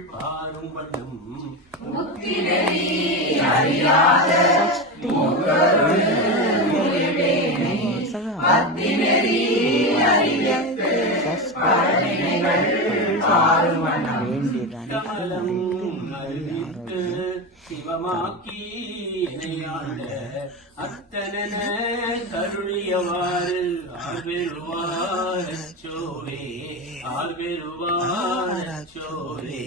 பாரும் வண்ணம். கமலம் சிவமாக்கி இணையாண்ட அத்தனன கருளியவாறு ஆழ்பெருவார் சோவே ஆழ்பெருவார் சோவே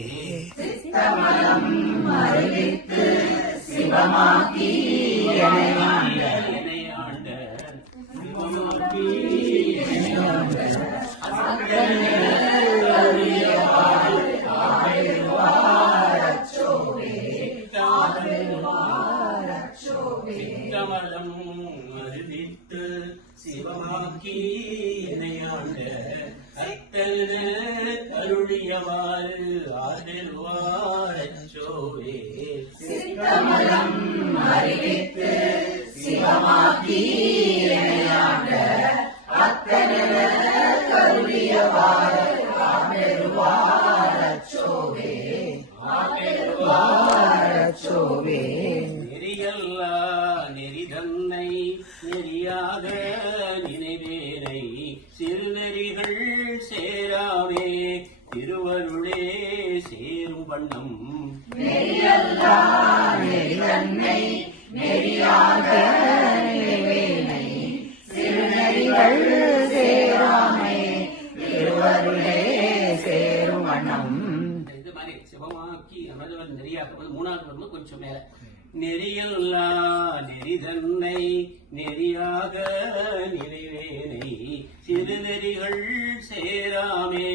இணையாண்ட சிவமாக்கி சிவமலம் அறிவித்து சிவமாக்கி இணையாண்ட அத்தன இணையாண்ட ஆதருவார் சோவே நெறியல்லா சேரும் வண்ணம் சிவமாக்கி அமர்ந்தவர் மூணாவது வரும்போது கொஞ்சம் மேல. நெறியல்லா நெறிதன்னை நெறியாக நிறைவேனை சிறுநெறிகள் சேராமே.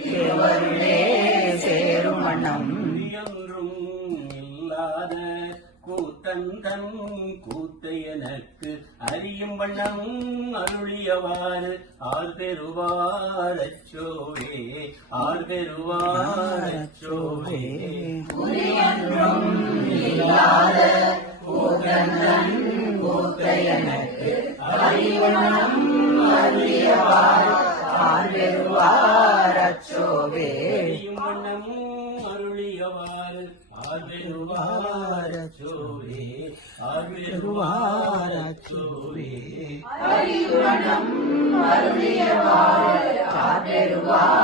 திருவருளே சேரும் வண்ணம். குறியொன்றும் இல்லாத கூத்தந்தன் கூத்தை எனக்கு அறியும் வண்ணம் அருளியவாறு. ஆர் பெறுவாரச்சோவே ஆர் பெறுவாரச்சோவே அறியும் வண்ணம் அருளியவாறு. ஆர் பெறுவாரச்சோவே ஆர் பெறுவாரச்சோவே ஆர் பெருவாரச்சோவே